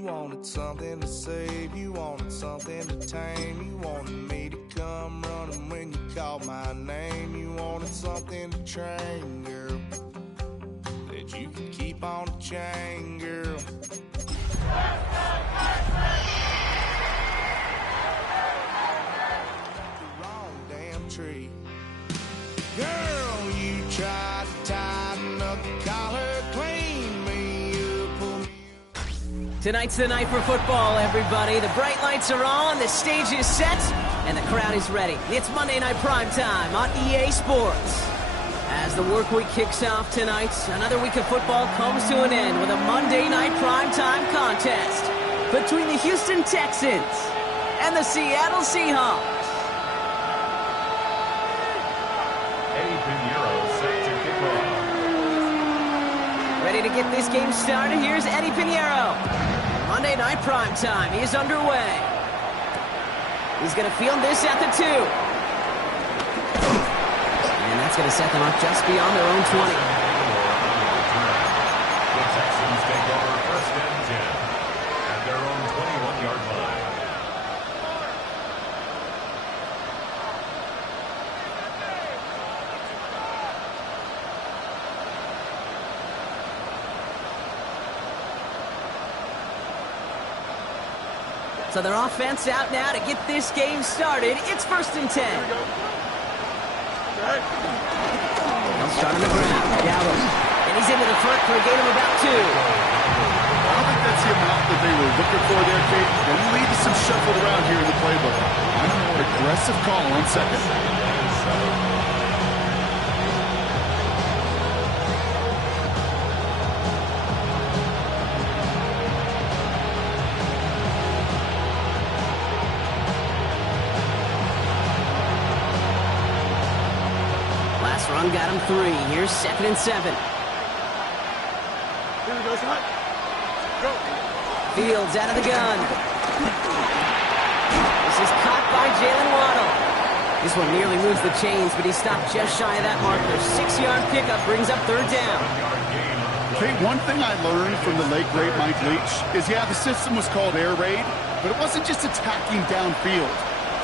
You wanted something to save, you wanted something to tame. You wanted me to come running when you called my name. You wanted something to train, girl, that you could keep on the chain, girl. The wrong damn tree. Girl, you tried to tighten up the collar, clean me up, pull me up. Tonight's the night for football, everybody. The bright lights are on, the stage is set, and the crowd is ready. It's Monday Night Primetime on EA Sports. As the work week kicks off tonight, another week of football comes to an end with a Monday Night Primetime contest between the Houston Texans and the Seattle Seahawks. Eddie Pinheiro set to kick off. Ready to get this game started? Here's Eddie Pinheiro. Monday Night Primetime is underway. He's going to field this at the 2. And that's going to set them up just beyond their own 20. The Texans take over first and 10 at their own 21-yard line. So their offense out now to get this game started. It's first and 10. They'll start on the ground. Gallup. And he's into the front for a gain of about 2. I don't think that's the amount that they were looking for there, Kate. Then lead to some shuffled around here in the playbook. I'm a more aggressive call on second. Run got him 3. Here's second and 7. Here we go, Scott. Go. Fields out of the gun. This is caught by Jalen Waddle. This one nearly moves the chains, but he stopped just shy of that marker. 6-yard pickup brings up third down. Kate, one thing I learned from the late, great Mike Leach is, yeah, the system was called air raid, but it wasn't just attacking downfield.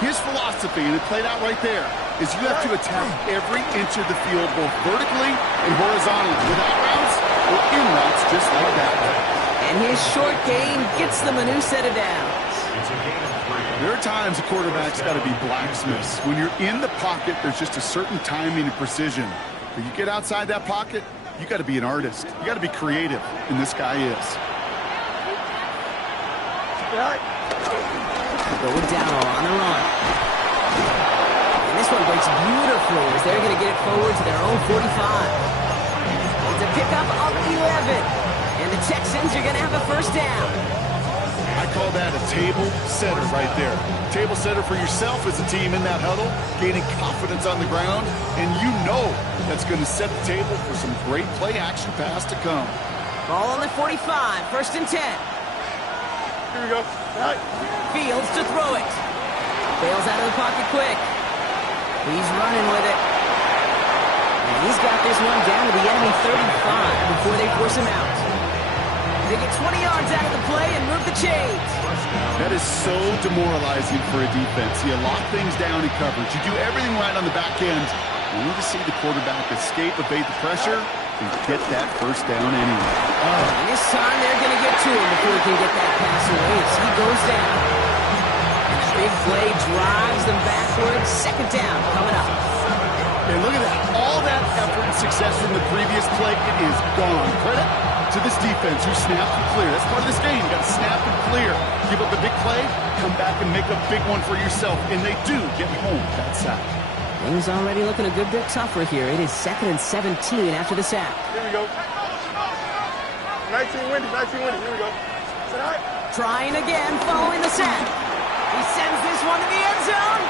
His philosophy, and it played out right there, is you have to attack every inch of the field, both vertically and horizontally, without routes or in routes, just like that. And his short gain gets them a new set of downs. It's a gain of 3. There are times a quarterback's got to be blacksmiths. When you're in the pocket, there's just a certain timing and precision. But you get outside that pocket, you got to be an artist. You got to be creative, and this guy is. Going down on the run. And this one breaks beautifully as they're going to get it forward to their own 45. It's a pickup of 11. And the Texans are going to have a first down. I call that a table setter right there. Table setter for yourself as a team in that huddle, gaining confidence on the ground, and you know that's going to set the table for some great play action pass to come. Ball on the 45, first and 10. Here we go. Right. Fields to throw it. Bails out of the pocket quick. He's running with it. And he's got this one down to the enemy 35 before they force him out. They get 20 yards out of the play and move the chains. That is so demoralizing for a defense. You lock things down in coverage. You do everything right on the back end. You need to see the quarterback escape, evade the pressure, and get that first down anyway. And this time they're going to get to him before he can get that pass away as he goes down. And the big play drives them backwards. Second down coming up. And look at that. All that effort and success from the previous play, it is gone. Credit to this defense who snapped and clear. That's part of this game. You got to snap and clear. Give up a big play, come back and make a big one for yourself. And they do get home that sack. Things already looking a good bit tougher here. It is second and 17 after the sack. Here we go. 19 windy, 19 windy. Here we go. Tonight. Trying again following the sack. He sends this one to the end zone.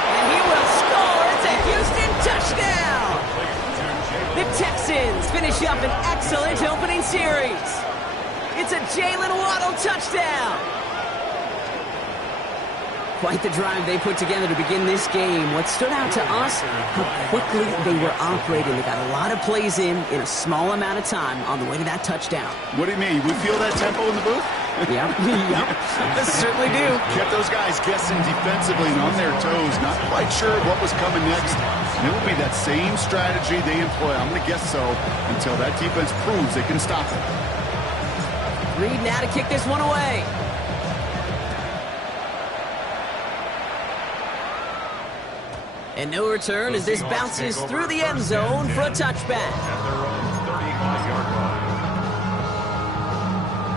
And he will score. It's a Houston touchdown. The Texans finish up an excellent opening series. It's a Jalen Waddle touchdown. Quite the drive they put together to begin this game. What stood out to us, how quickly they were operating. They got a lot of plays in a small amount of time on the way to that touchdown. What do you mean? We feel that tempo in the booth? Yep, certainly do. Kept those guys guessing defensively and on their toes, not quite sure what was coming next. And it will be that same strategy they employ, I'm going to guess so, until that defense proves they can stop it. Reed now to kick this one away. And no return as this bounces through the end zone for a touchback. At their own 35-yard line.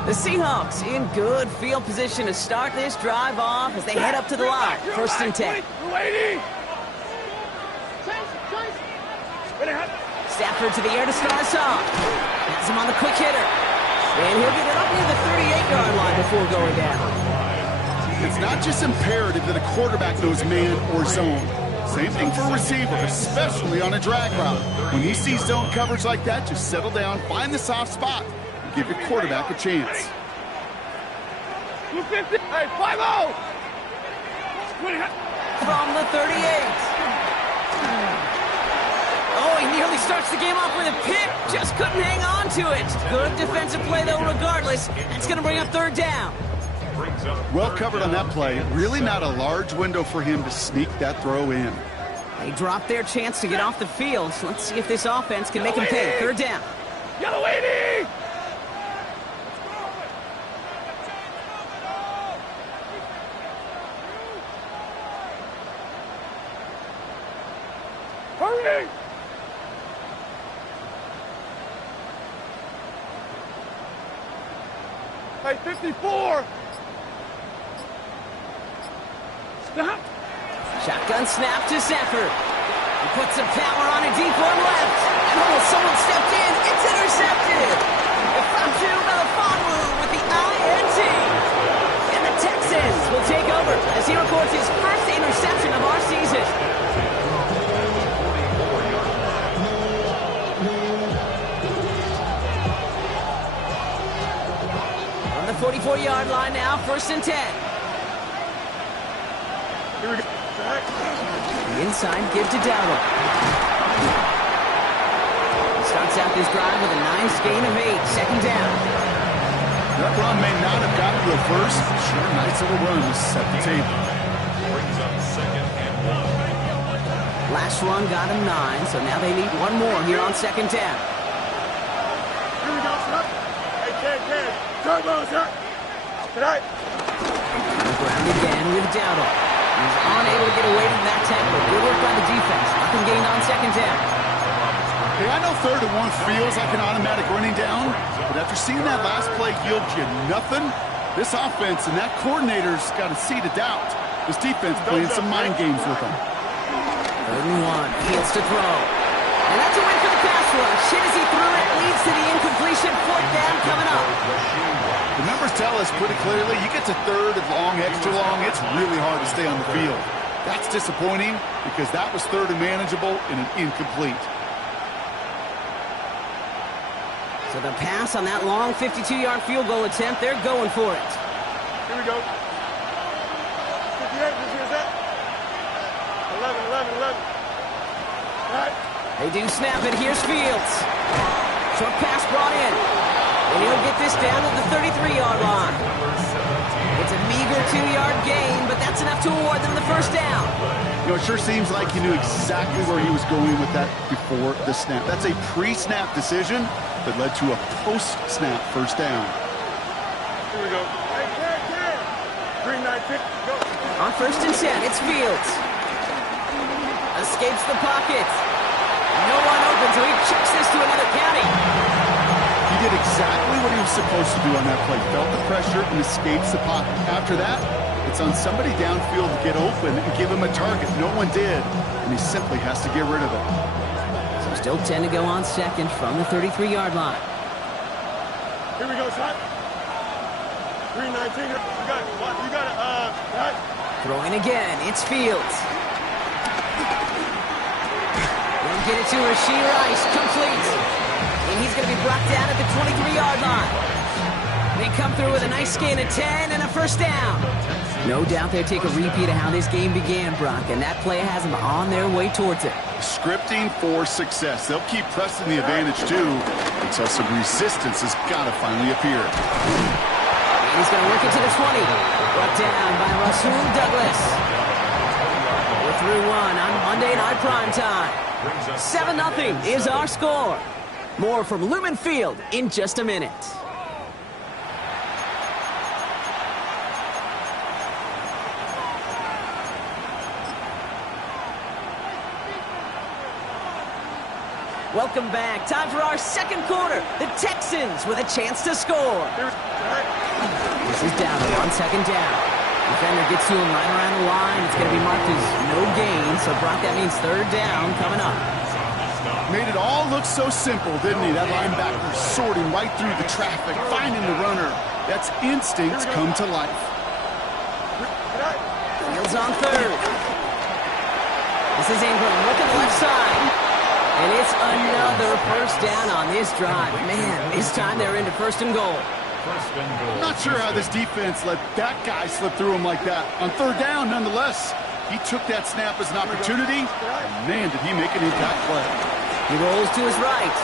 The Seahawks in good field position to start this drive off as they head up to the line. 1st and 10. Stafford to the air to start us off. Has him on the quick hitter. And he'll get it up near the 38-yard line before going down. It's not just imperative that a quarterback knows man or zone. Same thing for a receiver, especially on a drag route. When you see zone coverage like that, just settle down, find the soft spot, and give your quarterback a chance. 250. Hey, 5-0. From the 38. Oh, he nearly starts the game off with a pick. Just couldn't hang on to it. Good defensive play, though, regardless. It's going to bring up 3rd down. Well covered on that play. Really not a large window for him to sneak that throw in. They dropped their chance to get off the field. So let's see if this offense can make him pay. 3rd down. Yellow 80. Hurry. Hey, 54. Stop. Shotgun snap to Stafford. He puts some power on a deep one left. And almost someone stepped in. It's intercepted. Ifeatu Melifonwu with the INT. And the Texans will take over as he records his first interception of our season. On the 44-yard line now, 1st and 10. Here we go. The inside give to Dowdle. He starts out this drive with a nice gain of 8. 2nd down. That run may not have gotten to a first, but sure, nice little run to set the table. Brings up 2nd and 1. Last run got him 9, so now they need one more here on 2nd down. Here we go, sir. Hey, Ken. Turbo, sir. Tonight. On the ground again with Dowdle. He's unable to get away from that tackle. Good work by the defense. Nothing gained on 2nd down. Hey, I know 3rd and 1 feels like an automatic running down, but after seeing that last play yield you nothing, this offense and that coordinator's got a seed of doubt. This defense playing some mind games with them. 3rd and 1. Fields to throw. And that's a win for the pass rush. Hit as he threw it. Leads to the incompletion. 4th down coming up. The numbers tell us pretty clearly, you get to 3rd and long, extra long, it's really hard to stay on the field. That's disappointing because that was 3rd and manageable and an incomplete. So the pass on that long 52-yard field goal attempt, they're going for it. Here we go. 58, this is that. 11. All right. They do snap it. Here's Fields. Short pass brought in. And he'll get this down to the 33-yard line. It's a meager 2-yard gain, but that's enough to award them the 1st down. You know, it sure seems like he knew exactly where he was going with that before the snap. That's a pre-snap decision that led to a post-snap 1st down. Here we go. Hey, Ken. Green 950. Go. On 1st and 10, it's Fields. Escapes the pocket. No one open, so he chucks this to another county. He did exactly what he was supposed to do on that play. Felt the pressure and escapes the pocket. After that, it's on somebody downfield to get open and give him a target. No one did, and he simply has to get rid of it. So still 10 to go on 2nd from the 33-yard line. Here we go, son. 319. You got it. Right. Throwing again, it's Fields. They'll get it to Rashee Rice, complete. And he's going to be brought down at the 23-yard line. They come through with a nice gain of 10 and a 1st down. No doubt they'll take a repeat of how this game began, Brock, and that play has them on their way towards it. Scripting for success. They'll keep pressing the advantage, too, until some resistance has got to finally appear. And he's going to work it to the 20. Brought down by Rasul Douglas. We're through one on Monday Night Primetime. 7-0 is our score. More from Lumen Field in just a minute. Welcome back. Time for our second quarter. The Texans with a chance to score. This is down to 1 second down. Defender gets to him right around the line. It's going to be marked as no gain. So, Brock, that means third down coming up. Made it all look so simple, didn't he? That linebacker sorting right through the traffic, finding the runner. That's instincts come to life. Fields on third. This is Ingram. Look at the left side. And it's another first down on this drive. Man, this time they're into first and goal. I'm not sure how this defense let that guy slip through him like that. On third down, nonetheless, he took that snap as an opportunity, and man, did he make an impact play. He rolls to his right.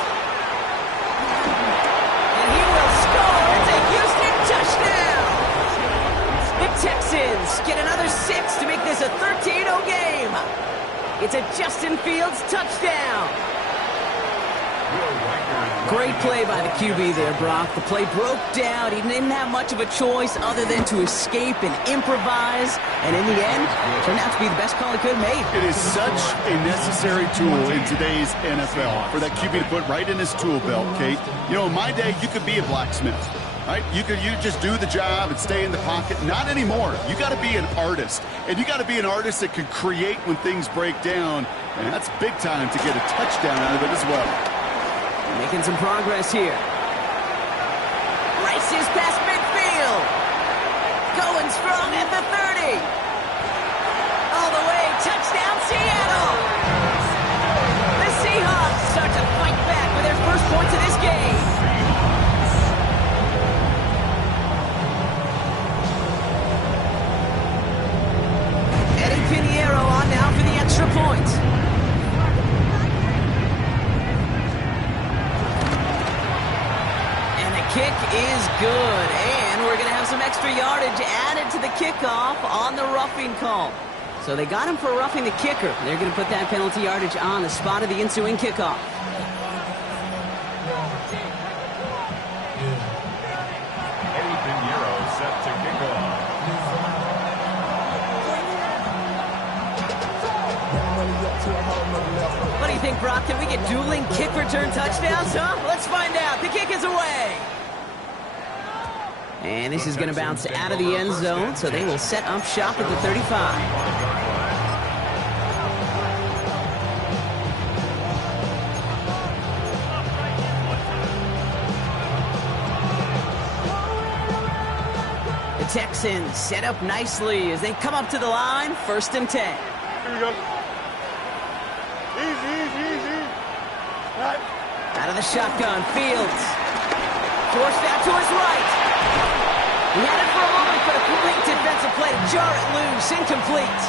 And he will score. It's a Houston touchdown. The Texans get another 6 to make this a 13-0 game. It's a Justin Fields touchdown. Great play by the QB there, Brock. The play broke down. He didn't have much of a choice other than to escape and improvise. And in the end, turned out to be the best call he could have made. It is such a necessary tool in today's NFL for that QB to put right in his tool belt, Kate. You know, in my day, you could be a blacksmith. Right? You just do the job and stay in the pocket. Not anymore. You got to be an artist. And you got to be an artist that can create when things break down. And that's big time to get a touchdown out of it as well. Making some progress here. Races past midfield. Going strong at the 30. All the way. Touchdown, Seattle. The Seahawks start to fight back with their first points of this game. Pinheiro on now for the extra point. And the kick is good. And we're going to have some extra yardage added to the kickoff on the roughing call. So they got him for roughing the kicker. They're going to put that penalty yardage on the spot of the ensuing kickoff. Eddie Pinheiro set to kick off. What do you think, Brock? Can we get dueling kick return touchdowns, huh? Let's find out. The kick is away. And this is going to bounce out of the end zone, so they will set up shop at the 35. Texans set up nicely as they come up to the line, 1st and 10. Here we go. Easy. Right. Out of the shotgun, Fields. Forced out to his right. He had it for a moment, but a complete defensive play to jar it loose, incomplete.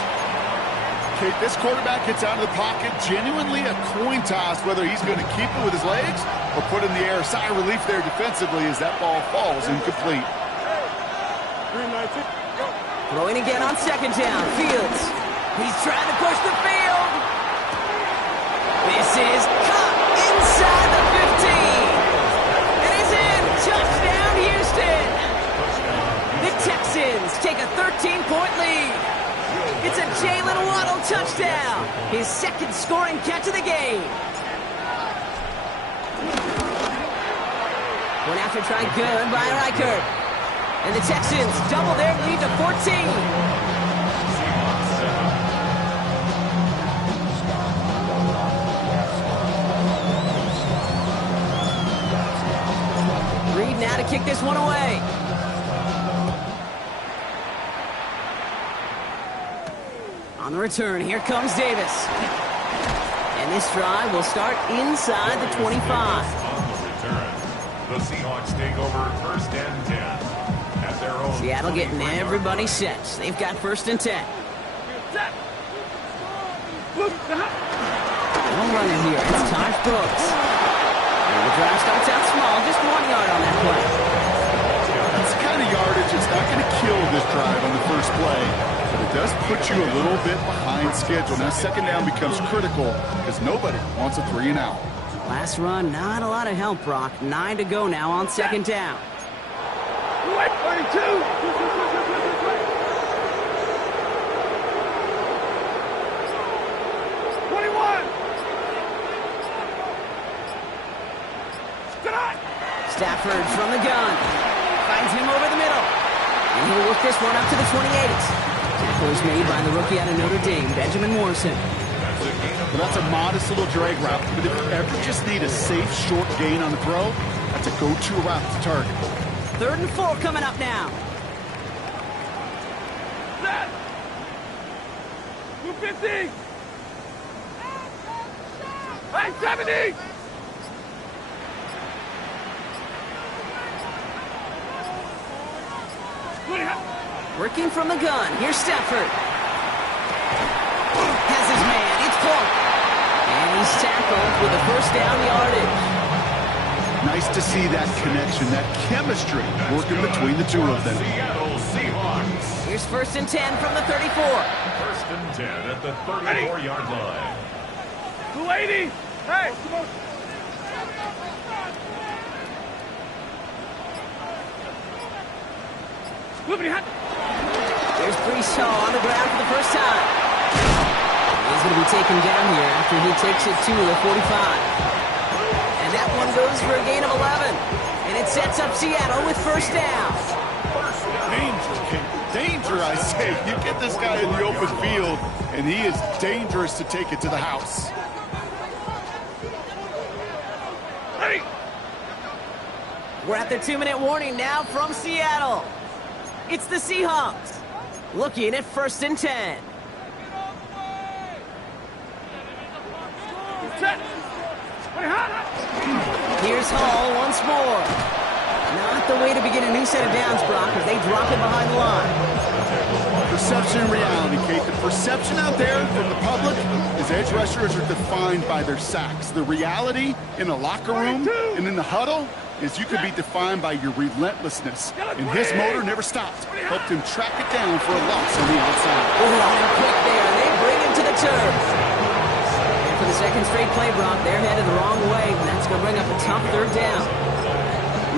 Kate, this quarterback gets out of the pocket, genuinely a coin toss whether he's going to keep it with his legs or put it in the air. Sigh of relief there defensively as that ball falls incomplete. Throwing again on 2nd down. Fields. He's trying to push the field. This is caught inside the 15. It is in. Touchdown, Houston. The Texans take a 13-point lead. It's a Jalen Waddle touchdown. His 2nd scoring catch of the game. One after try good by Reichert. And the Texans double their lead to 14. Reed now to kick this one away. On the return, here comes Davis. And this drive will start inside the 25. On the return, the Seahawks take over 1st and 10. Seattle getting everybody set. They've got 1st and 10. No running here. It's Taj Brooks. And the drive starts out small. Just 1 yard on that play. That's the kind of yardage It's not going to kill this drive on the first play, but it does put you a little bit behind schedule. Now second down becomes critical because nobody wants a 3 and out. Last run, not a lot of help, Brock. 9 to go now on second down. 22! Stafford from the gun. Finds him over the middle. And he'll work this one up to the 28. Tackle is made by the rookie out of Notre Dame, Benjamin Morrison. Well, that's a modest little drag route, but if you ever just need a safe, short gain on the throw, that's a go-to route to target. 3rd and 4 coming up now. 250! 570! Working from the gun. Here's Stafford. Has his man. It's Clark. And he's tackled with a first down yardage. Nice to see that connection, that chemistry working between the two of them. Seattle Seahawks. Here's 1st and 10 from the 34. 1st and 10 at the 34-yard line. 280! Hey, come on. There's Breece Hall on the ground for the first time. He's going to be taken down here after he takes it to the 45. And that one goes for a gain of 11. And it sets up Seattle with first down. Danger, King. Danger, I say. You get this guy in the open field, and he is dangerous to take it to the house. Hey! We're at the 2-minute warning now from Seattle. It's the Seahawks. Looking at 1st and 10. Here's Hall once more. Not the way to begin a new set of downs, Brock, as they drop it behind the line. Perception and reality, Kate. The perception out there from the public is edge rushers are defined by their sacks. The reality in the locker room and in the huddle is you could be defined by your relentlessness. And his motor never stopped. Helped him track it down for a loss on the outside. Oh, quick there. They bring him to the turf. And for the second straight play, Brock, they're headed the wrong way. And that's going to bring up a tough 3rd down.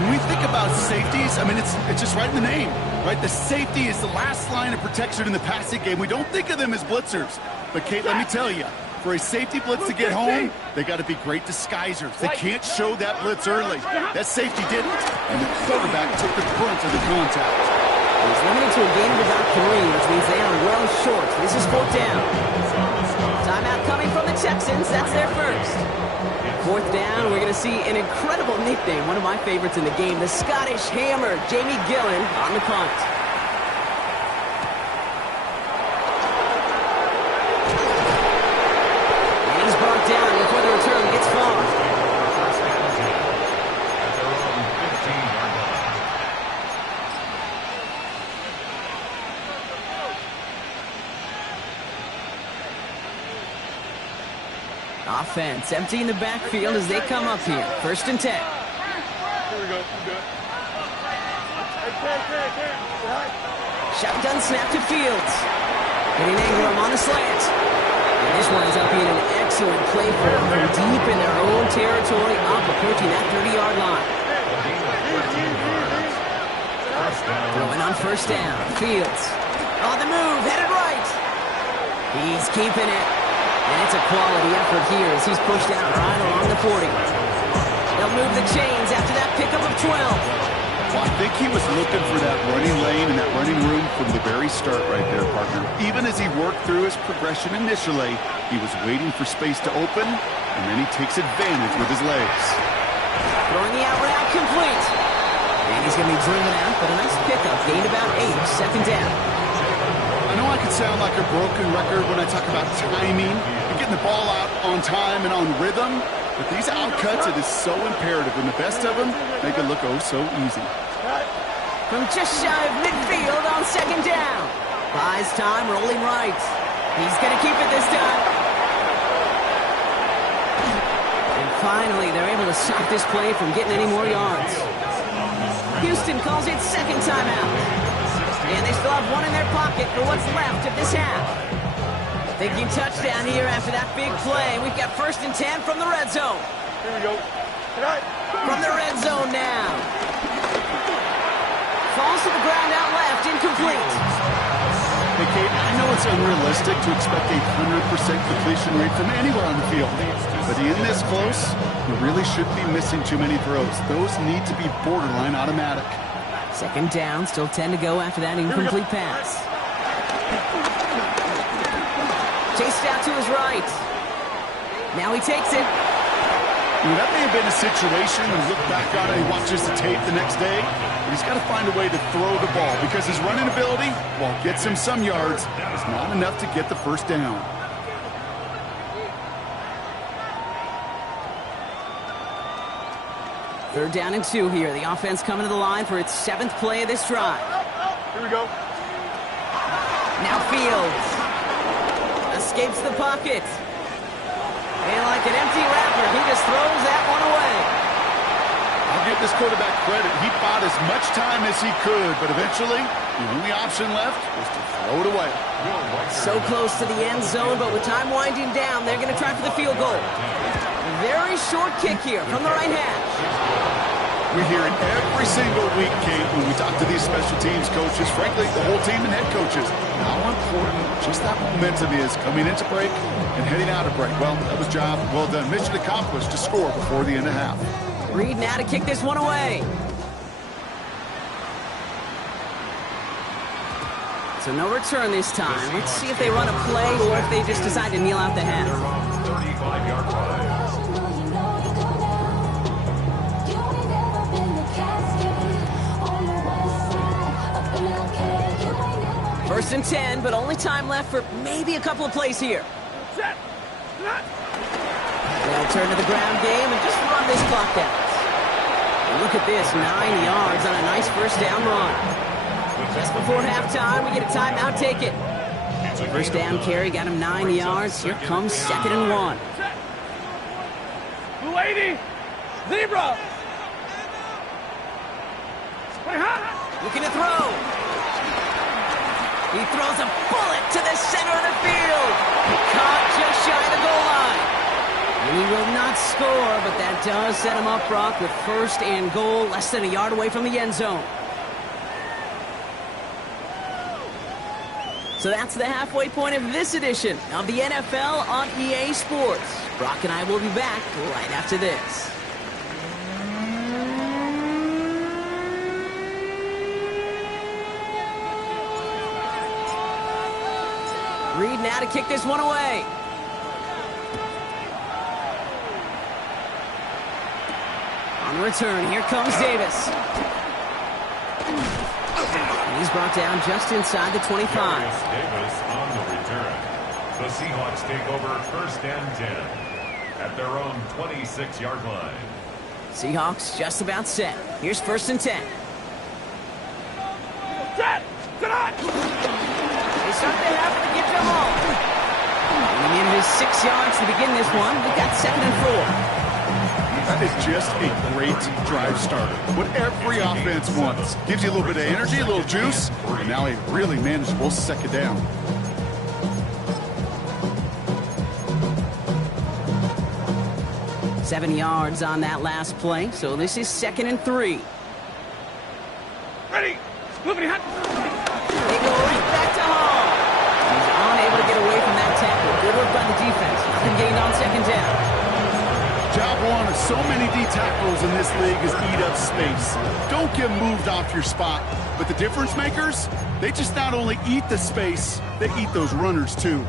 When we think about safeties, I mean, it's just right in the name, right? The safety is the last line of protection in the passing game. We don't think of them as blitzers. But, Kate, let me tell you, for a safety blitz to get home, they got to be great disguisers. They can't show that blitz early. That safety didn't, and the quarterback took the brunt of the contact. He's limited to a gain of about 3, which means they are well short. This is 4th down. Timeout coming from the Texans. That's their first. 4th down, we're going to see an incredible nickname, one of my favorites in the game, the Scottish Hammer, Jamie Gillan on the punt. And he's brought down before the return gets far. First and 10 at their own 15-yard line. Offense emptying the backfield as they come up here. 1st and 10. Here we go. Good. Shotgun snap to Fields. Hitting Ingram on the slant. And this winds up being an excellent play for them from deep in their own territory, up approaching that 30-yard line. Throwing on 1st down. Fields on the move, headed right. He's keeping it. And it's a quality effort here as he's pushed out right along the 40. They'll move the chains after that pickup of 12. Well, I think he was looking for that running lane and that running room from the very start right there, partner. Even as he worked through his progression initially, he was waiting for space to open, and then he takes advantage with his legs. Throwing the out route complete. And he's going to be driven out, but a nice pickup. Gained about 8, 2nd down. I know I could sound like a broken record when I talk about timing and getting the ball out on time and on rhythm, but these outcuts, it is so imperative, and the best of them make it look oh so easy. From just shy of midfield on 2nd down. Buys time, rolling right. He's going to keep it this time. And finally, they're able to stop this play from getting any more yards. Houston calls it 2nd timeout. And they still have one in their pocket for what's left of this half. Thinking touchdown here after that big play. We've got 1st and 10 from the red zone. Here we go. Tonight. From the red zone now. Falls to the ground out left, incomplete. Hey, Kate, I know it's unrealistic to expect a 100% completion rate from anywhere on the field. But in this close, you really shouldn't be missing too many throws. Those need to be borderline automatic. 2nd down, still 10 to go after that incomplete pass. Chased out to his right. Now he takes it. That may have been a situation when you look back on it and he watches the tape the next day. But he's got to find a way to throw the ball because his running ability, while it gets him some yards, is not enough to get the 1st down. Third down and 2 here. The offense coming to the line for its 7th play of this drive. Here we go. Now Fields. Escapes the pocket. And like an empty wrapper, he just throws that one away. I'll give this quarterback credit. He bought as much time as he could, but eventually, the only option left was to throw it away. So close to the end zone, but with time winding down, they're going to try for the field goal. Very short kick here from the right hash. We hear it every single week, Kate, when we talk to these special teams coaches, frankly, the whole team and head coaches, how important just that momentum is coming into break and heading out of break. Well, that was job well done. Mission accomplished to score before the end of half. Reed now to kick this one away. So no return this time. Let's see if they run a play or if they just decide to kneel out the half. 35-yard line. 1st and 10, but only time left for maybe a couple of plays here. Set. They'll turn to the ground game and just run this clock out. And look at this, 9 yards on a nice 1st down run. Just before halftime, we get a timeout, take it. 1st down carry, got him 9 yards. Here comes 2nd and 1. Blue 80. Zebra. Looking to throw. He throws a bullet to the center of the field. Caught just shy of the goal line. And he will not score, but that does set him up, Brock, with 1st and goal, less than a yard away from the end zone. So that's the halfway point of this edition of the NFL on EA Sports. Brock and I will be back right after this. Reed now to kick this one away. On the return, here comes Davis. And he's brought down just inside the 25. Davis on the return. The Seahawks take over 1st and 10 at their own 26-yard line. Seahawks just about set. Here's 1st and 10. Set. Tonight. They start the half with a give them all. And in his 6 yards to begin this one, we've got 2nd and 4. That is just a great drive starter. What every offense wants. Gives you a little bit of energy, a little juice, and now a really manageable 2nd down. Seven yards on that last play, so this is 2nd and 3. Ready. Moving hot. They go right back to Hall. He's unable to get away from that tackle. Good work by the defense. Nothing gained on 2nd down. Job one of so many D tackles in this league is eat up space. Don't get moved off your spot. But the difference makers, they just not only eat the space, they eat those runners too.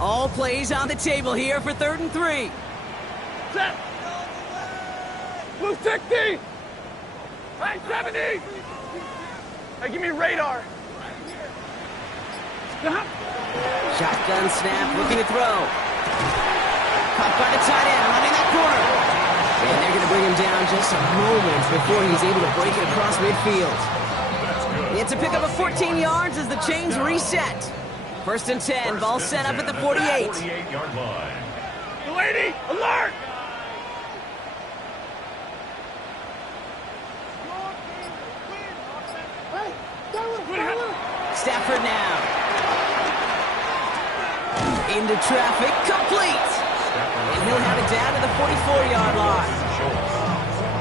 All plays on the table here for 3rd and 3. Set. Blue 60. Hey, 70. Hey, give me radar. Shotgun snap, looking to throw. Caught by the tight end, running that corner. And they're going to bring him down just a moment before he's able to break it across midfield. It's a pickup of 14 yards as the chains reset. 1st and 10, ball set up at the 48. 48-yard line. The lady, alert! Stafford now. Into traffic, complete. And he'll have it down to the 44-yard line.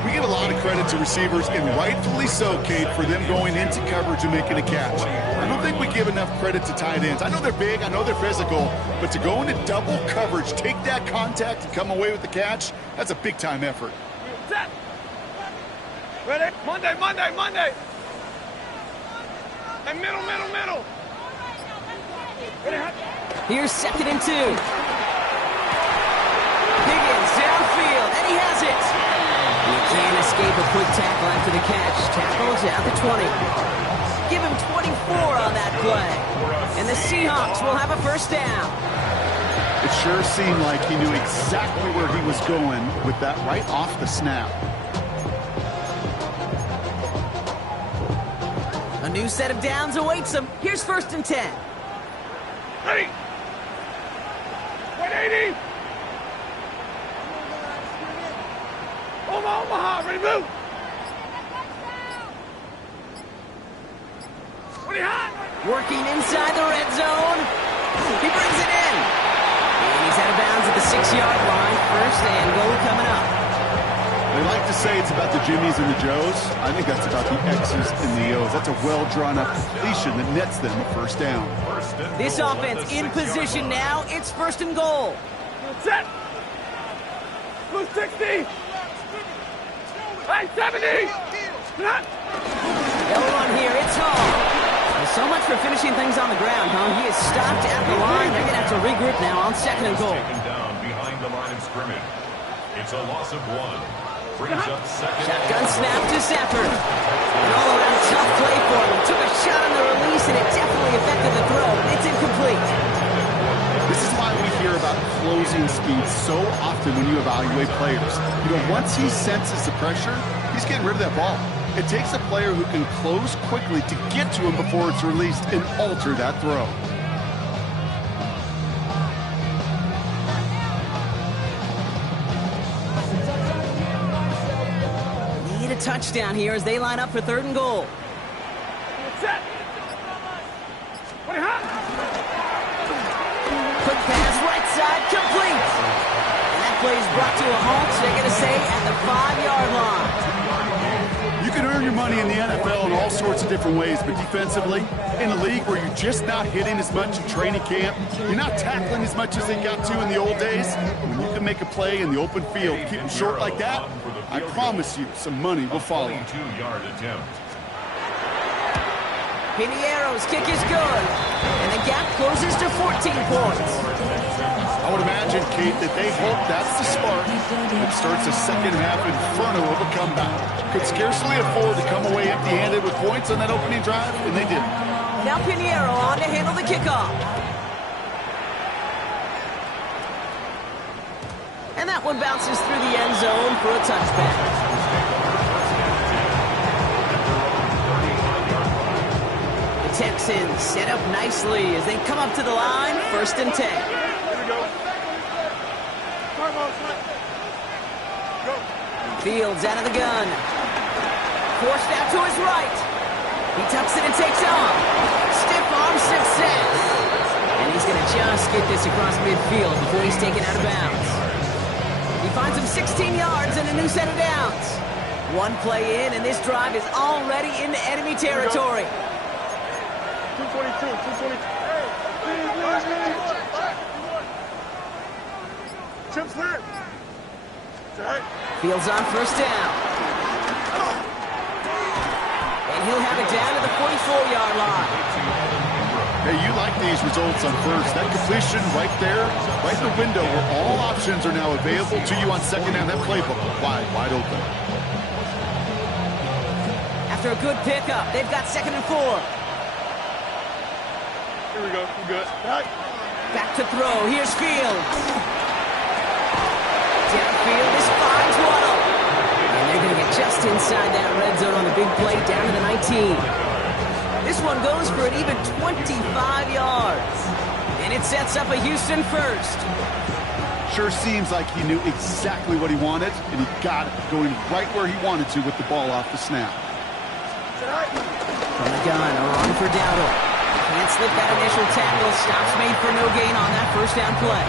We give a lot of credit to receivers, and rightfully so, Kate, for them going into coverage and making a catch. I don't think we give enough credit to tight ends. I know they're big, I know they're physical, but to go into double coverage, take that contact, and come away with the catch, that's a big-time effort. Set. Ready? Monday, Monday, Monday. And middle, middle, middle. Ready? Here's 2nd and 2. Higgins downfield, and he has it. You can't escape a quick tackle after the catch. Tackles at the 20. Give him 24 on that play. And the Seahawks will have a first down. It sure seemed like he knew exactly where he was going with that right off the snap. A new set of downs awaits him. Here's 1st and 10. Ready. 180. Omaha, ready, move. What are you hot? Working inside the red zone. He brings it in. And he's out of bounds at the 6-yard line. First and goal coming up. They like to say it's about the Jimmies and the Joes. I think that's about the X's and the O's. That's a well-drawn-up completion that nets them a first down. This offense in position now. It's 1st and goal. Set. Blue 60. Hey, 70. They'll run here. It's Hall. Well, so much for finishing things on the ground, huh? He is stopped at the line. They're going to have to regroup now on 2nd and goal. Taken down behind the line of scrimmage. It's a loss of 1. Brings up 2nd. Shotgun snap to Stafford. An all-around tough play for him. Took a shot on the release, and it definitely affected the throw. It's incomplete. This is why we hear about closing speed so often when you evaluate players. You know, once he senses the pressure, he's getting rid of that ball. It takes a player who can close quickly to get to him before it's released and alter that throw. Need a touchdown here as they line up for 3rd and goal. Set. What are you hot? Quick pass, right side, complete. And that play is brought to a halt, so they're going to say at the 5-yard line. You can earn your money in the NFL in all sorts of different ways, but defensively, in a league where you're just not hitting as much in training camp, you're not tackling as much as they got to in the old days, when you can make a play in the open field, keep them short like that, I promise you some money will follow. 22-yard attempt. Piniero's kick is good, and the gap closes to 14 points. I would imagine, Kate, that they hope that's the spark that starts a second half inferno of a comeback. Could scarcely afford to come away empty-handed with points on that opening drive, and they didn't. Now Piniero on to handle the kickoff. And that one bounces through the end zone for a touchback. The Texans set up nicely as they come up to the line, 1st and 10. Fields out of the gun. Forced out to his right. He tucks it and takes off. Stiff arm success. And he's going to just get this across midfield before he's taken out of bounds. He finds him 16 yards and a new set of downs. One play in, and this drive is already into enemy territory. 222, 222. Chip's hurt. Fields on 1st down. And he'll have it down to the 44-yard line. Hey, you like these results on 1st. That completion right there, right in the window where all options are now available to you on 2nd down. That playbook wide open. After a good pickup, they've got 2nd and 4. Here we go. We're good. Back to throw. Here's Fields. Downfield, this finds Waddle. And they're going to get just inside that red zone on the big play down to the 19. This one goes for an even 25 yards. And it sets up a Houston first. Sure seems like he knew exactly what he wanted, and he got it, going right where he wanted to with the ball off the snap. From the gun, on for Dowdle. Can't slip that initial tackle. Stops made for no gain on that first down play.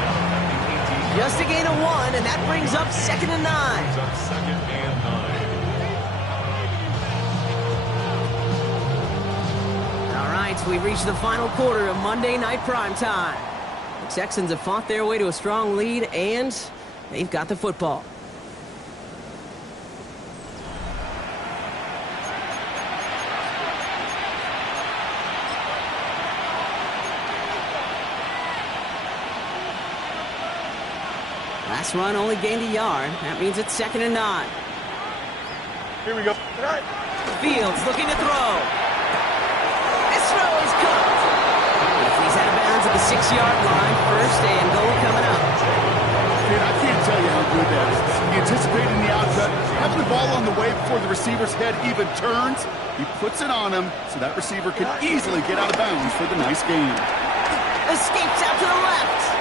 Just a gain of 1, and that brings up 2nd and 9. Second and 9. All right, we've reached the final quarter of Monday Night Primetime. The Texans have fought their way to a strong lead, and they've got the football. Last run only gained a yard. That means it's 2nd and 9. Here we go. Fields looking to throw. This throw is caught. He's out of bounds at the 6-yard line. First and goal coming up. Man, I can't tell you how good that is. Anticipating the outcut, having the ball on the way before the receiver's head even turns. He puts it on him so that receiver can easily get out of bounds for the nice gain. Escapes out to the left.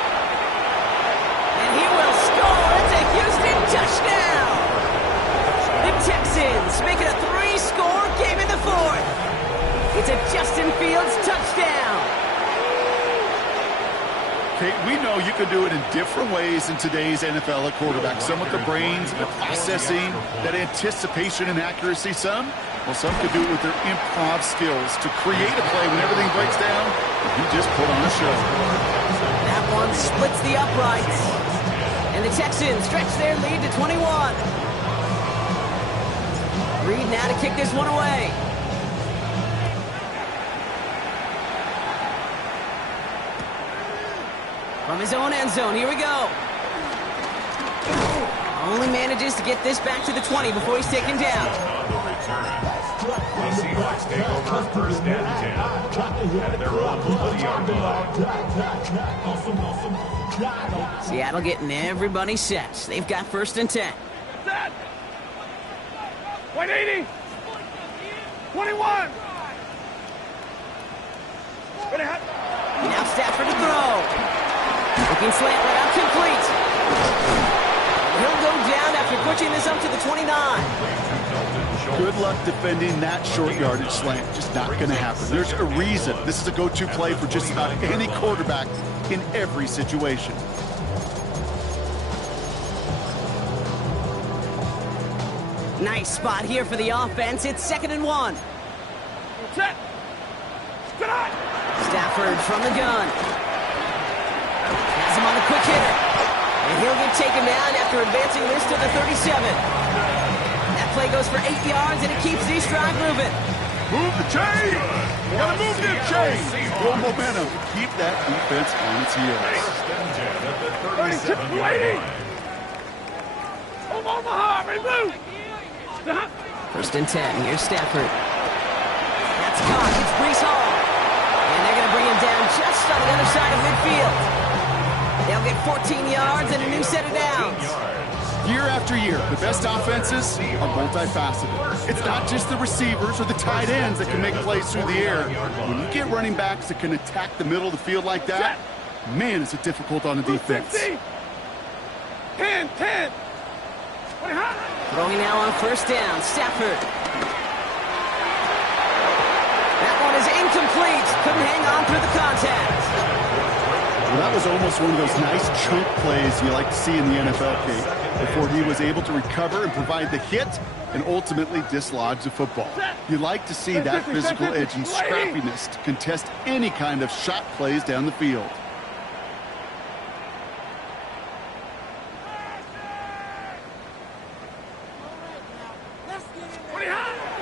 And he will score. It's a Houston touchdown. The Texans make it a 3-score game in the 4th. It's a Justin Fields touchdown. Okay, we know you can do it in different ways in today's NFL at quarterback. Some with the brains, the processing, that anticipation and accuracy. Some could do it with their improv skills to create a play when everything breaks down. He just put on a show. That one splits the uprights. And the Texans stretch their lead to 21. Reed now to kick this one away. From his own end zone, here we go. Only manages to get this back to the 20 before he's taken down. On the return, the Seahawks take over 1st and 10 at their own 20-yard line. Seattle getting everybody set. They've got 1st and 10. 180. 21. Now Stafford to throw. Looking slant right out, complete. He'll go down after pushing this up to the 29. Good luck defending that short yardage slant. Just not going to happen. There's a reason this is a go-to play for just about any quarterback in every situation. Nice spot here for the offense. It's 2nd and 1. Set. Stafford from the gun. Has him on the quick hitter. And he'll get taken down after advancing this to the 37. That play goes for 8 yards, and it keeps these drive moving. Move the chain! You gotta move the chain! Build momentum. Keep that defense on its heels. 30. Omaha, remove! 1st and 10. Here's Stafford. That's caught. It's Breece Hall. And they're going to bring him down just on the other side of midfield. They'll get 14 yards and a new set of downs. Year after year, the best offenses are multifaceted. It's not just the receivers or the tight ends that can make plays through the air. When you get running backs that can attack the middle of the field like that, man, is it difficult on the defense. 10. Throwing now on 1st down. Stafford. That one is incomplete. Couldn't hang on through the contact. Well, that was almost one of those nice chunk plays you like to see in the NFL, Kate, before he was able to recover and provide the hit and ultimately dislodge the football. You like to see that physical edge and scrappiness to contest any kind of shot plays down the field.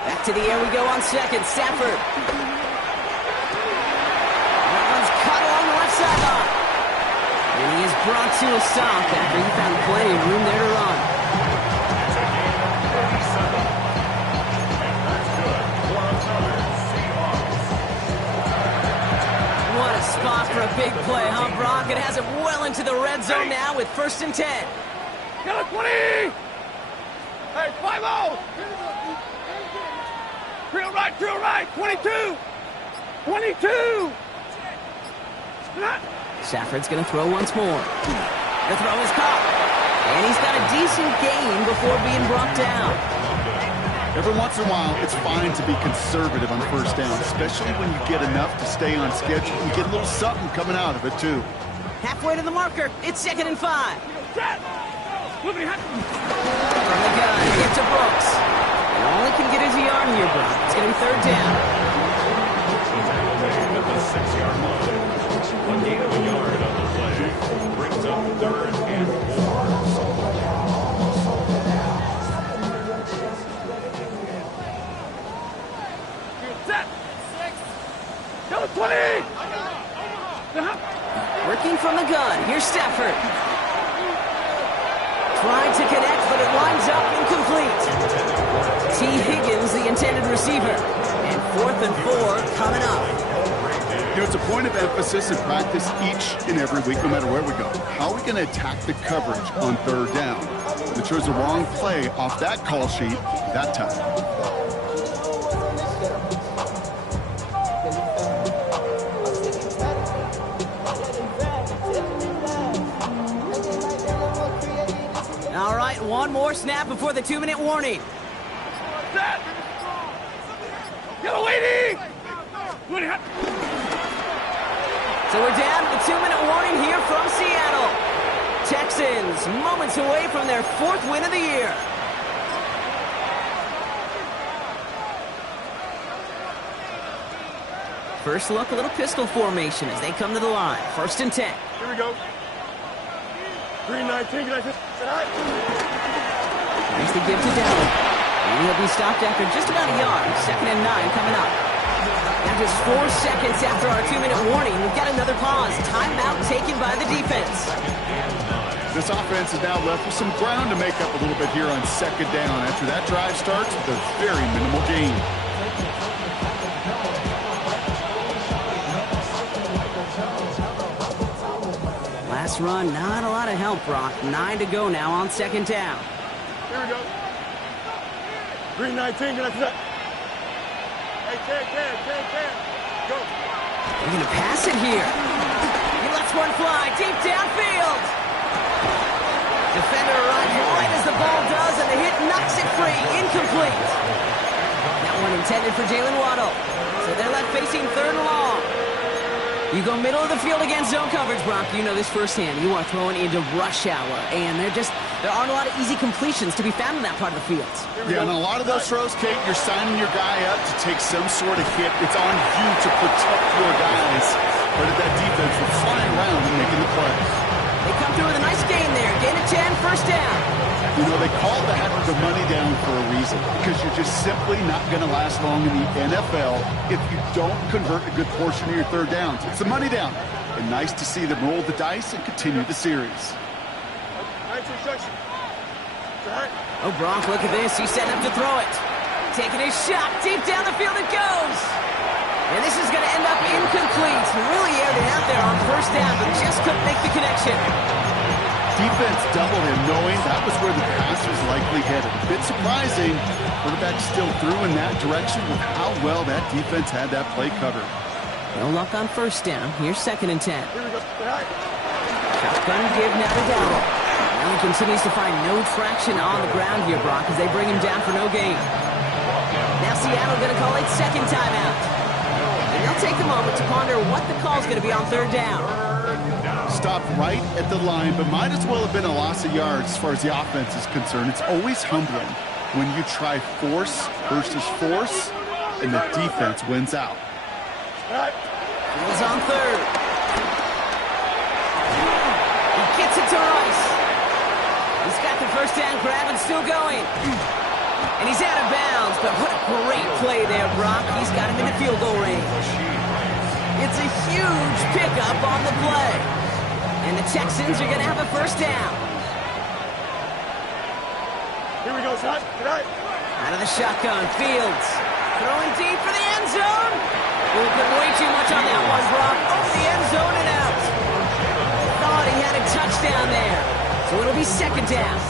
Back to the air we go on 2nd. Stafford. That one's cut along the left sideline. And he is brought to a stop after he found plenty of room there to run. What a spot for a big play, huh, Brock? It has it well into the red zone now with 1st and 10. Get it, 20! Hey, 5-0! Drill right, 22! 22! Stafford's going to throw once more. The throw is caught. And he's got a decent gain before being brought down. Every once in a while, it's fine to be conservative on first down, especially when you get enough to stay on schedule. You get a little something coming out of it, too. Halfway to the marker. It's 2nd and 5. From the gun, get to Brooks. And all he can get is a yard here, Brock. It's going to be 3rd down. At the 6-yard line. A gain of a yard on the play brings up 3rd and 4. Set. 20. Working from the gun. Here's Stafford. Tried to connect, but it winds up incomplete. T. Higgins, the intended receiver. And 4th and 4 coming up. You know, it's a point of emphasis in practice each and every week, no matter where we go. How are we going to attack the coverage on 3rd down? They chose the wrong play off that call sheet that time. All right, one more snap before the 2-minute warning. Set. Yellow waiting. So we're down to the 2-minute warning here from Seattle. Texans moments away from their 4th win of the year. First look, a little pistol formation as they come to the line. 1st and 10. Here we go. 3-19. Here's the give to Dowling. And he'll be stopped after just about a yard. 2nd and 9 coming up. Now just 4 seconds after our 2-minute warning, we've got another pause. Timeout taken by the defense. This offense is now left with some ground to make up a little bit here on 2nd down. After that drive starts with a very minimal gain. Last run, not a lot of help, Brock. 9 to go now on 2nd down. Here we go. 3-19. Hey, Ken. Go. They're going to pass it here. He lets one fly deep downfield. Defender arrives right as the ball does, and the hit knocks it free. Incomplete. That one intended for Jalen Waddle. So they're left facing 3rd and long. You go middle of the field against zone coverage, Brock. You know this firsthand. You are throwing into rush hour, and there aren't a lot of easy completions to be found in that part of the field. Yeah, and a lot of those throws, Kate, you're signing your guy up to take some sort of hit. It's on you to protect your guys. But that defense was flying around and making the plays. They come through with a nice gain there. Gain of 10, 1st down. You know, they call that the money down for a reason, because you're just simply not going to last long in the NFL if you don't convert a good portion of your 3rd downs. It's the money down. And nice to see them roll the dice and continue the series. Oh, Brock, look at this. He's setting up to throw it. Taking his shot. Deep down the field it goes. And this is going to end up incomplete. Really aired it out there on 1st down, but just couldn't make the connection. Defense doubled him, knowing that was where the pass was likely headed. A bit surprising. Quarterback still threw in that direction with how well that defense had that play covered. No luck on 1st down. Here's 2nd and 10. Here we go. Shotgun give now to Dowdle. Allen continues to find no traction on the ground here, Brock, as they bring him down for no gain. Now Seattle going to call it 2nd timeout. And they'll take a moment to ponder what the call's going to be on 3rd down. Stopped right at the line, but might as well have been a loss of yards as far as the offense is concerned. It's always humbling when you try force versus force, and the defense wins out. He's on 3rd. He gets it to Rice. He's got the 1st down grab and still going. And he's out of bounds, but what a great play there, Brock. He's got him in the field goal range. It's a huge pickup on the play. And the Texans are going to have a 1st down. Here we go, son. Tonight. Out of the shotgun, Fields. Throwing deep for the end zone. We'll put way too much on that one, Brock. Over the end zone and out. Thought he had a touchdown there. So it'll be 2nd down.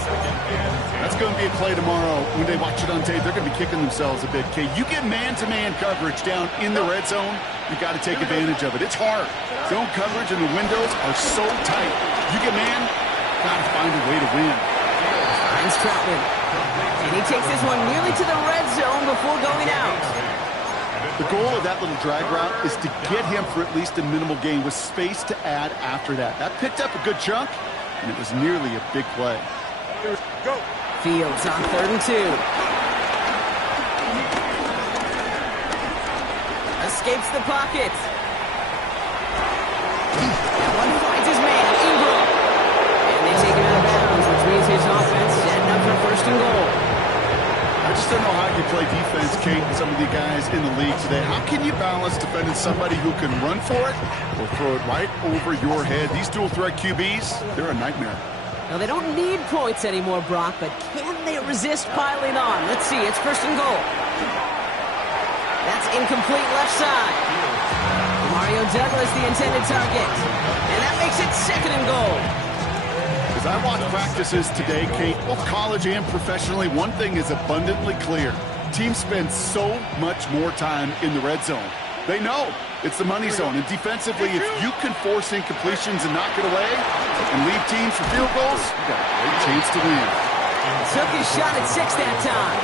That's going to be a play tomorrow. When they watch it on tape, they're going to be kicking themselves a bit. Okay, you get man-to-man coverage down in the red zone, you got to take advantage of it. It's hard. Zone coverage and the windows are so tight. You get man, got to find a way to win. Finds Troutman. And he takes this one nearly to the red zone before going out. The goal of that little drag route is to get him for at least a minimal gain with space to add after that. That picked up a good chunk, and it was nearly a big play. Go. Fields on 3rd and 2. Escapes the pocket. That one finds his man, Ingram. And they take him out of bounds, which means his offense setting up for 1st and goal. I just don't know how you play defense, Kate, and some of the guys in the league today. How can you balance defending somebody who can run for it or throw it right over your head? These dual-threat QBs, they're a nightmare. Now, they don't need points anymore, Brock, but can they resist piling on? Let's see. It's 1st and goal. That's incomplete left side. Mario Douglas, the intended target. And that makes it 2nd and goal. As I watch practices today, Kate, both college and professionally, one thing is abundantly clear. Teams spend so much more time in the red zone. They know it's the money zone. And defensively, if you can force incompletions and knock it away and leave teams for field goals, you got a great chance to win. Took his shot at 6 that time.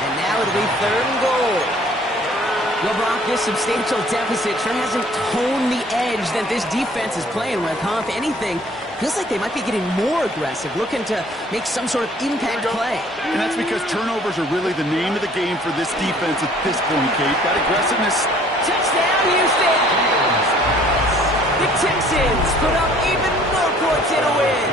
And now it'll be 3rd and goal. Well, Brock, this substantial deficit sure hasn't toned the edge that this defense is playing with, huh? If anything, feels like they might be getting more aggressive, looking to make some sort of impact play. And that's because turnovers are really the name of the game for this defense at this point, Kate. That aggressiveness. Touchdown, Houston! The Texans put up even more points in a win.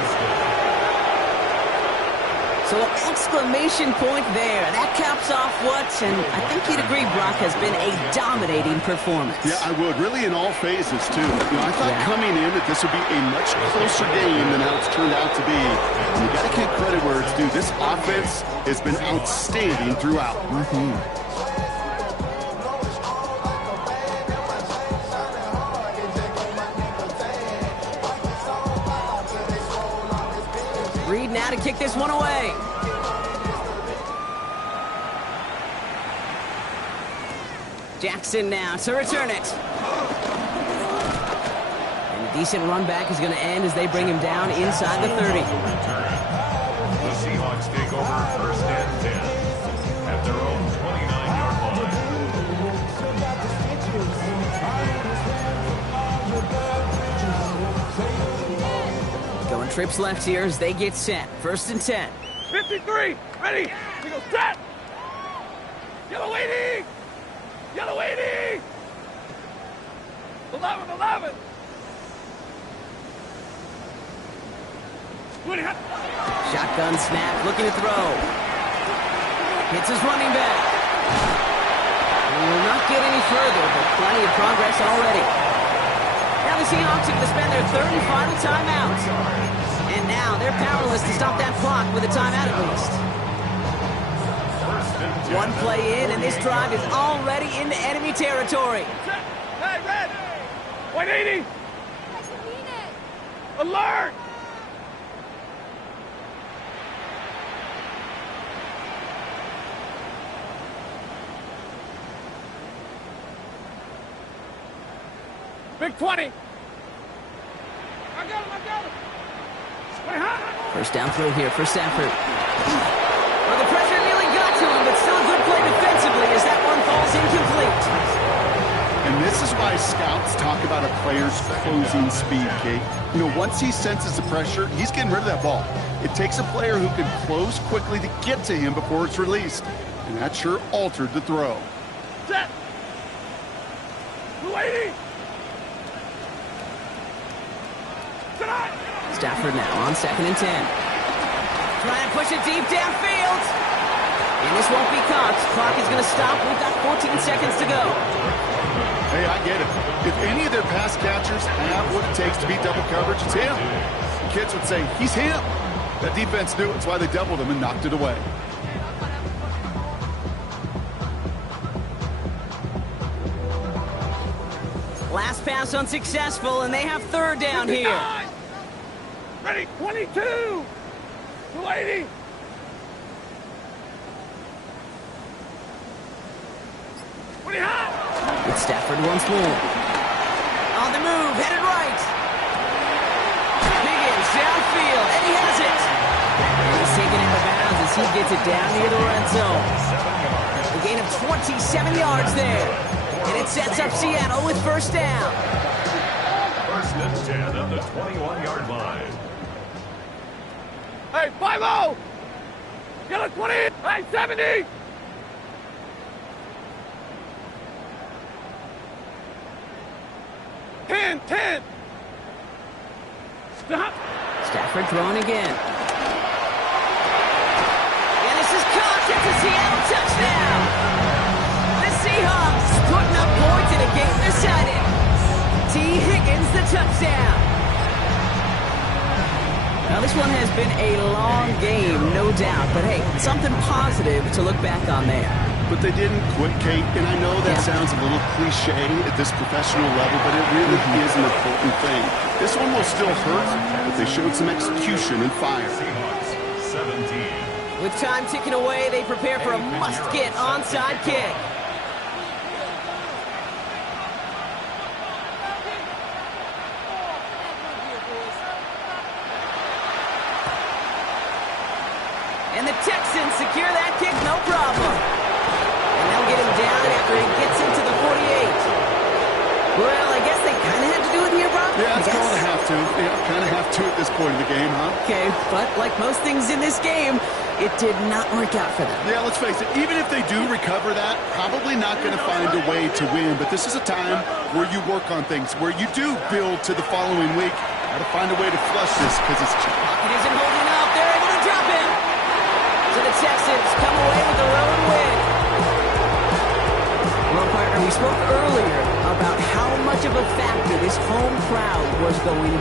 So an exclamation point there. That caps off what, and I think you'd agree, Brock, has been a dominating performance. Yeah, I would. Really in all phases, too. You know, I thought coming in that this would be a much closer game than how it's turned out to be. And you got to give credit where it's due. This offense has been outstanding throughout. Reed now to kick this one away. Jackson now to return it. And a decent run back is going to end as they bring him down inside the 30. The Seahawks take over 1st and 10 at their own 29-yard line. Going trips left here as they get set. 1st and 10. 53. Ready. We go set. Yellow waiting. Yellow 80! 11, 11! 20. Shotgun snap, looking to throw. Hits his running back. And will not get any further, but plenty of progress already. Now the Seahawks are going to spend their 3rd and final timeout. And now they're powerless to stop that clock with a timeout at least. One play in, and this drive is already into enemy territory. Hey, red! 180! Alert! Big 20! I got him! 1st down throw here for Stafford. Well, the pressure nearly got to him, but still a good play defensively as that one falls incomplete. And this is why scouts talk about a player's closing speed, Kate. You know, once he senses the pressure, he's getting rid of that ball. It takes a player who can close quickly to get to him before it's released. And that sure altered the throw. Set! 280! Stafford now on 2nd and 10. Trying to push it deep downfield. And this won't be caught. Clock is going to stop. We've got 14 seconds to go. Hey, I get it. If any of their pass catchers have what it takes to beat double coverage, it's him. The kids would say, he's him. That defense knew it. That's why they doubled him and knocked it away. Last pass unsuccessful, and they have 3rd down here. Ready, 22! 280! With Stafford once more. On the move, headed right. Higgins downfield, and he has it. And he's taken out of bounds as he gets it down near the red zone. A gain of 27 yards there. And it sets up Seattle with first down. First and 10 at the 21-yard line. Hey, 5-0! Get a 20! Hey, 70! Ten! Stop! Stafford throwing again. And this is caught. It's a Seattle touchdown. The Seahawks putting up points in a game decided. T. Higgins the touchdown. Now this one has been a long game, no doubt. But hey, something positive to look back on there. But they didn't quit, Kate, and I know that sounds a little cliche at this professional level, but it really is an important thing. This one will still hurt, but they showed some execution and fire. Seahawks 17. With time ticking away, they prepare for a must-get onside kick. And the Texans secure that kick, no problem. And they'll get him down after he gets into the 48. Well, I guess they kind of had to do it here, Bob. Yeah, it's called a have to. Yeah, kind of have to at this point in the game, huh? Okay, but like most things in this game, it did not work out for them. Yeah, let's face it, even if they do recover that, probably not going to find a way to win. But this is a time where you work on things, where you do build to the following week. Got to find a way to flush this because it's... Pocket isn't holding up. They're able to drop him. So the Texans come away with their own win. Well, partner, we spoke earlier about how much of a factor this home crowd was going to be.